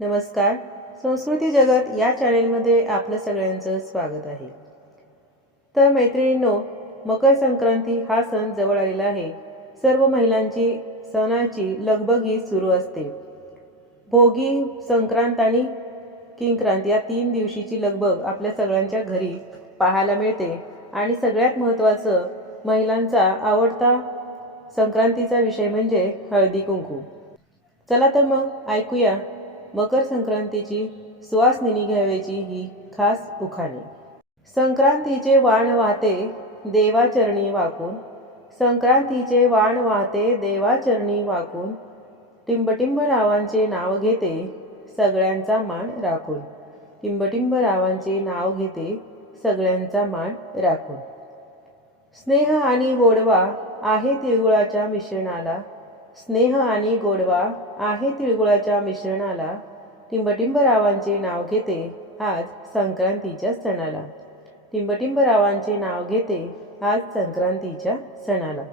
नमस्कार. संस्कृती जगत या चॅनेलमध्ये आपलं सगळ्यांचं स्वागत आहे. तर मैत्रिणींनो मकर संक्रांती हा सण जवळ आलेला आहे. सर्व महिलांची सणाची लगबगी सुरू असते. भोगी संक्रांत आणि किंक्रांत या तीन दिवशीची लगबग आपल्या सगळ्यांच्या घरी पाहायला मिळते आणि सगळ्यात महत्त्वाचं महिलांचा आवडता संक्रांतीचा विषय म्हणजे हळदी कुंकू. चला तर मग ऐकूया मकर संक्रांतीची सुवासनिनी घ्यावयाची ही खास उखाणी. संक्रांतीचे वाण वाहते देवाचरणी वाकून. संक्रांतीचे वाण वाहते देवाचरणी वाकून. टिंबटिंब रावांचे नाव घेते सगळ्यांचा मान राखून. टिंबटिंब रावांचे नाव घेते सगळ्यांचा मान राखून. स्नेह आणि गोडवा आहे तिळगुळाच्या मिश्रणाला. स्नेह आणि गोडवा आहे तिळगुळाच्या मिश्रणाला. टिंबटिंबरावांचे नाव घेते आज संक्रांतीच्या सणाला. टिंबटिंबरावांचे नाव घेते आज संक्रांतीच्या सणाला.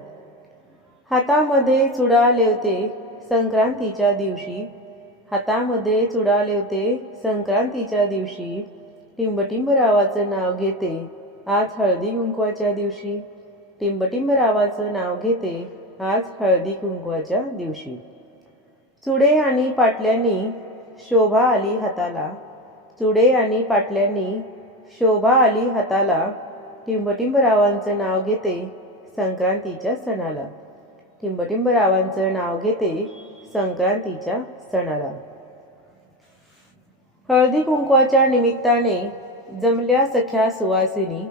हातामध्ये चुडा लेवते संक्रांतीच्या दिवशी. हातामध्ये चुडा लेवते संक्रांतीच्या दिवशी. टिंबटिंबरावाचं नाव घेते आज हळदी कुंकवाच्या दिवशी. टिंबटिंबरावाचं नाव घेते आज हळदी कुंकवाच्या दिवशी. चुडे आणि पाटल्यांनी शोभा आली हाताला. चुडे आणि पाटल्यांनी शोभा आली हाताला. टिंबटिंबरावांचं नाव घेते संक्रांतीच्या सणाला. टिंबटिंबरावांचं नाव घेते संक्रांतीच्या सणाला. हळदी कुंकवाच्या निमित्ताने जमल्या सख्या सुवासिनी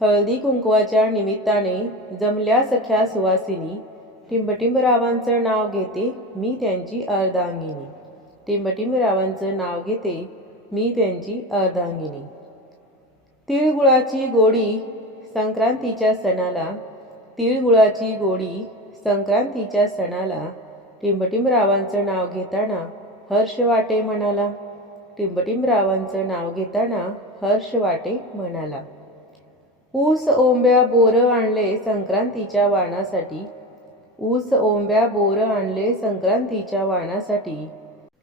हळदी कुंकवाच्या निमित्ताने जमल्या सख्या सुवासिनी टिंबटिंबरावांचं नाव घेते मी त्यांची अर्धांगिनी. टिंबटिंबरावांचं नाव घेते मी त्यांची अर्धांगिनी. तिळगुळाची गोडी संक्रांतीच्या सणाला तिळगुळाची गोडी संक्रांतीच्या सणाला टिंबटिंबरावांचं नाव घेताना हर्ष वाटे म्हणाला. टिंबटिंबरावांचं नाव घेताना हर्ष वाटे म्हणाला. ऊस ओंब्या बोरं आणले संक्रांतीच्या वाणासाठी ऊस ओंब्या बोरं आणले संक्रांतीच्या वाणासाठी.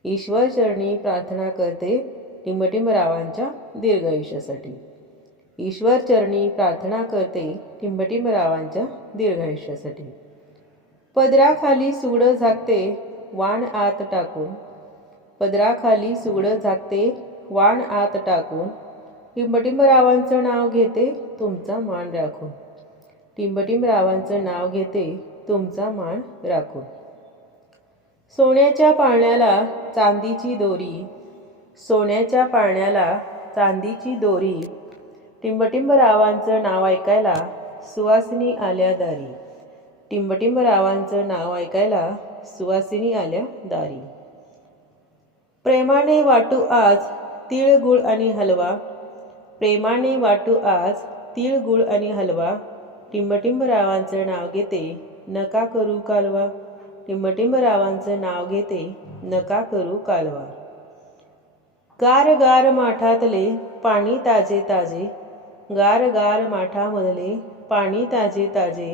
ईश्वरचरणी प्रार्थना करते टिंबटिंबरावांच्या दीर्घायुष्यासाठी ईश्वरचरणी प्रार्थना करते टिंबटिंबरावांच्या दीर्घायुष्यासाठी पदराखाली सुगडं झाकते वाण आत टाकून. पदराखाली सुगडं झाकते वाण आत टाकून. टिंबटिंबरावांचं नाव घेते तुमचा मान राखून. टिंबटिंबरावांचं नाव घेते तुमचा मान राखून. सोन्याच्या पाळण्याला चांदीची दोरी सोन्याच्या पाळण्याला चांदीची दोरी टिंबटिंबरावांचं नाव ऐकायला सुवासिनी आल्या दारी. टिंबटिंबरावांचं नाव ऐकायला सुवासिनी आल्या दारी. प्रेमाने वाटू आज तिळगुळ आणि हलवा. प्रेमाने वाटू आज तिळगुळ आणि हलवा. टिंबटिंबरावांचं नाव घेते नका करू कालवा. टिंबटिंबरावांचं नाव घेते नका करू कालवा. गार गार माठातले पाणी ताजे ताजे गार गार माठामधले पाणी ताजे ताजे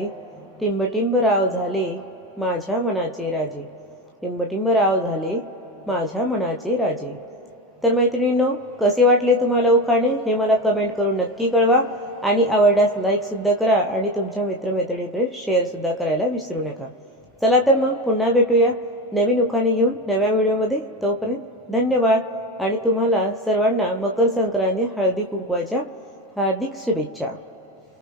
टिंबटिंबराव झाले माझ्या मनाचे राजे. टिंबटिंबराव झाले माझ्या मनाचे राजे. तर मैत्रिणींनो कसे वाटले तुम्हाला उखाणे? हे मला कमेंट करून नक्की कळवा. आणि आवडल्यास लाईकसुद्धा करा आणि तुमच्या मित्रमैत्रिणीकडे शेअरसुद्धा करायला विसरू नका. चला तर मग पुन्हा भेटूया नवीन उखाणे घेऊन नव्या व्हिडिओमध्ये तोपर्यंत धन्यवाद आणि तुम्हाला सर्वांना मकर संक्रांती हळदी कुंकवाच्या हार्दिक शुभेच्छा.